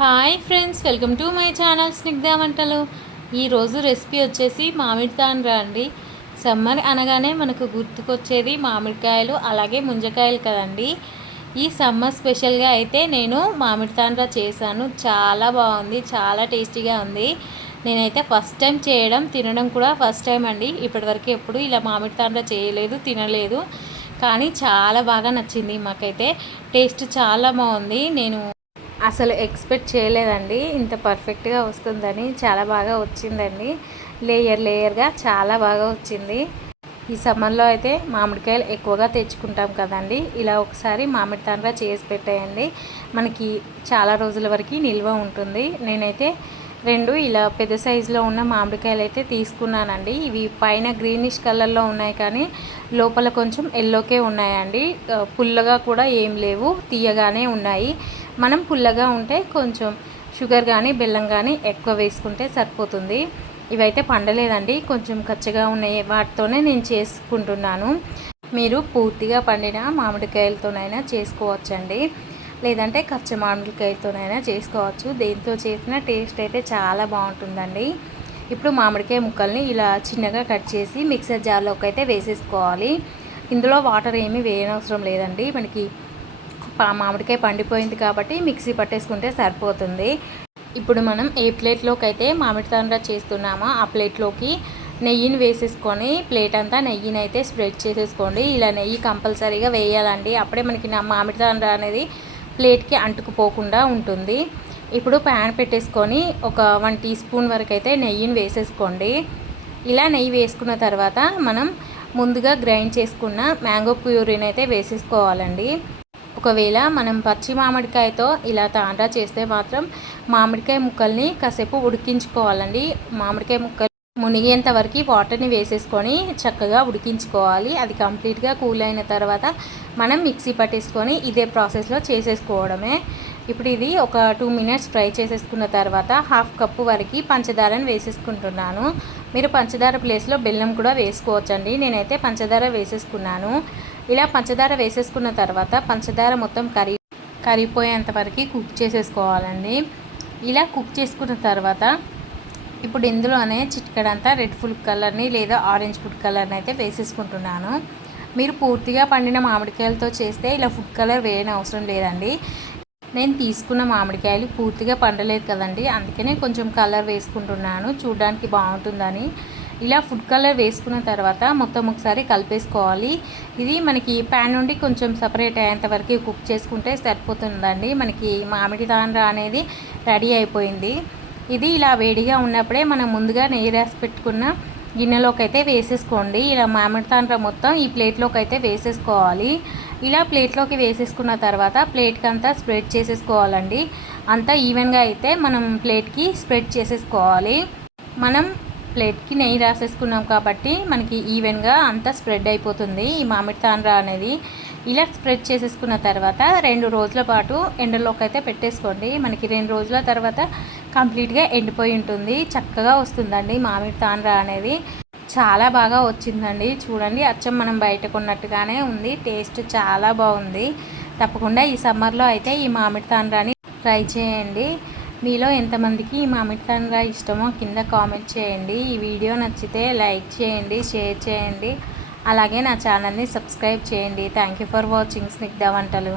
Hi friends, welcome to my channel Snigdha వంటలు. ఈరోజు recipe వచ్చేసి మామిడి తాండ్ర అండి. సమ్మర్ అనగానే మనకు గుర్తుకొచ్చేది మామిడికాయలు, అలాగే ముంజకాయలు కదండి. ఈ సమ్మర్ స్పెషల్గా అయితే నేను మామిడి తాండ్ర చేశాను. చాలా బాగుంది, చాలా టేస్టీగా ఉంది. నేనైతే ఫస్ట్ టైం చేయడం, తినడం కూడా ఫస్ట్ టైం అండి. ఇప్పటివరకు ఎప్పుడు ఇలా మామిడి తాండ్ర చేయలేదు, తినలేదు. కానీ చాలా బాగా నచ్చింది మాకైతే. టేస్ట్ చాలా బాగుంది. నేను అసలు ఎక్స్పెక్ట్ చేయలేదండి ఇంత పర్ఫెక్ట్గా వస్తుందని. చాలా బాగా వచ్చిందండి. లేయర్గా చాలా బాగా వచ్చింది. ఈ సమ్మర్లో అయితే మామిడికాయలు ఎక్కువగా తెచ్చుకుంటాం కదండి. ఇలా ఒకసారి మామిడి తాండ్ర చేసి పెట్టేయండి, మనకి చాలా రోజుల వరకు నిల్వ ఉంటుంది. నేనైతే 2 ఇలా పెద్ద సైజులో ఉన్న మామిడికాయలు అయితే తీసుకున్నానండి. ఇవి పైన గ్రీనిష్ కలర్లో ఉన్నాయి, కానీ లోపల కొంచెం ఎల్లోకే ఉన్నాయండి. పుల్లగా కూడా ఏం లేవు, తీయగానే ఉన్నాయి. మనం పుల్లగా ఉంటే కొంచెం షుగర్ కానీ బెల్లం కానీ ఎక్కువ వేసుకుంటే సరిపోతుంది. ఇవైతే పండలేదండి, కొంచెం కచ్చగా ఉన్నాయి. వాటితోనే నేను చేసుకుంటున్నాను. మీరు పూర్తిగా పండిన మామిడికాయలతోనైనా చేసుకోవచ్చండి, లేదంటే కచ్చ మామిడికాయతోనైనా చేసుకోవచ్చు. దేంతో చేసిన టేస్ట్ అయితే చాలా బాగుంటుందండి. ఇప్పుడు మామిడికాయ ముక్కల్ని ఇలా చిన్నగా కట్ చేసి మిక్సర్ జార్లోకి అయితే వేసేసుకోవాలి. ఇందులో వాటర్ ఏమీ వేయనవసరం లేదండి. మనకి మామిడికాయ పండిపోయింది కాబట్టి మిక్సీ పట్టేసుకుంటే సరిపోతుంది. ఇప్పుడు మనం ఏ ప్లేట్లోకి అయితే మామిడి తాండ్ర చేస్తున్నామో ఆ ప్లేట్లోకి నెయ్యిని వేసేసుకొని ప్లేట్ అంతా నెయ్యిని అయితే స్ప్రెడ్ చేసేసుకోండి. ఇలా నెయ్యి కంపల్సరీగా వేయాలండి, అప్పుడే మనకి మామిడి తాండ్ర అనేది ప్లేట్కి అంటుకుపోకుండా ఉంటుంది. ఇప్పుడు ప్యాన్ పెట్టేసుకొని ఒక 1 టీ స్పూన్ వరకు అయితే నెయ్యిని వేసేసుకోండి. ఇలా నెయ్యి వేసుకున్న తర్వాత మనం ముందుగా గ్రైండ్ చేసుకున్న మ్యాంగో ప్యూరీని అయితే వేసేసుకోవాలండి. ఒకవేళ మనం పచ్చి మామిడికాయతో ఇలా తాండ్ర చేస్తే మాత్రం మామిడికాయ ముక్కల్ని కాసేపు ఉడికించుకోవాలండి. మామిడికాయ ముక్కలు మునిగేంత వరకు వాటర్ని వేసేసుకొని చక్కగా ఉడికించుకోవాలి. అది కంప్లీట్గా కూల్ అయిన తర్వాత మనం మిక్సీ పట్టేసుకొని ఇదే ప్రాసెస్లో చేసేసుకోవడమే. ఇప్పుడు ఇది ఒక 2 మినిట్స్ ఫ్రై చేసేసుకున్న తర్వాత 1/2 కప్పు వరకు పంచదారని వేసేసుకుంటున్నాను. మీరు పంచదార ప్లేస్లో బెల్లం కూడా వేసుకోవచ్చండి. నేనైతే పంచదార వేసేసుకున్నాను. ఇలా పంచదార వేసేసుకున్న తర్వాత పంచదార మొత్తం కరిగిపోయేంత వరకు కుక్ చేసేసుకోవాలండి. ఇలా కుక్ చేసుకున్న తర్వాత ఇప్పుడు ఇందులోనే చిటికెడంతా రెడ్ ఫుడ్ కలర్ని లేదా ఆరెంజ్ ఫుడ్ కలర్ని అయితే వేసేసుకుంటున్నాను. మీరు పూర్తిగా పండిన మామిడికాయలతో చేస్తే ఇలా ఫుడ్ కలర్ వేయని అవసరం లేదండి. నేను తీసుకున్న మామిడికాయలు పూర్తిగా పండలేదు కదండి, అందుకనే కొంచెం కలర్ వేసుకుంటున్నాను, చూడడానికి బాగుంటుందని. ఇలా ఫుడ్ కలర్ వేసుకున్న తర్వాత మొత్తం ఒకసారి కలిపేసుకోవాలి. ఇది మనకి ప్యాన్ నుండి కొంచెం సపరేట్ అయ్యేంత వరకు కుక్ చేసుకుంటే సరిపోతుందండి. మనకి మామిడి తాండ్ర అనేది రెడీ అయిపోయింది. ఇది ఇలా వేడిగా ఉన్నప్పుడే మనం ముందుగా నెయ్యి రాసి పెట్టుకున్న గిన్నెలోకి అయితే వేసేసుకోండి. ఇలా మామిడి తాండ్ర మొత్తం ఈ ప్లేట్లోకి అయితే వేసేసుకోవాలి. ఇలా ప్లేట్లోకి వేసేసుకున్న తర్వాత ప్లేట్కి అంతా స్ప్రెడ్ చేసేసుకోవాలండి. అంతా ఈవెన్గా అయితే మనం ప్లేట్కి స్ప్రెడ్ చేసేసుకోవాలి. మనం ప్లేట్కి నెయ్యి రాసేసుకున్నాం కాబట్టి మనకి ఈవెన్గా అంతా స్ప్రెడ్ అయిపోతుంది ఈ మామిడి తాండ్ర అనేది. ఇలా స్ప్రెడ్ చేసేసుకున్న తర్వాత 2 రోజుల పాటు ఎండలోకి అయితే పెట్టేసుకోండి. మనకి 2 రోజుల తర్వాత కంప్లీట్గా ఎండిపోయి ఉంటుంది, చక్కగా వస్తుందండి మామిడి తాండ్ర అనేది. చాలా బాగా వచ్చిందండి, చూడండి అచ్చం మనం బయట కొన్నట్టుగానే ఉంది. టేస్ట్ చాలా బాగుంది. తప్పకుండా ఈ సమ్మర్లో అయితే ఈ మామిడి తాండ్రని ట్రై చేయండి. మీలో ఎంతమందికి ఈ మామిడి తాండ్ర ఇష్టమో కింద కామెంట్ చేయండి. ఈ వీడియో నచ్చితే లైక్ చేయండి, షేర్ చేయండి, అలాగే నా ఛానల్ని సబ్స్క్రైబ్ చేయండి. Thank you for watching Snigdha వంటలు.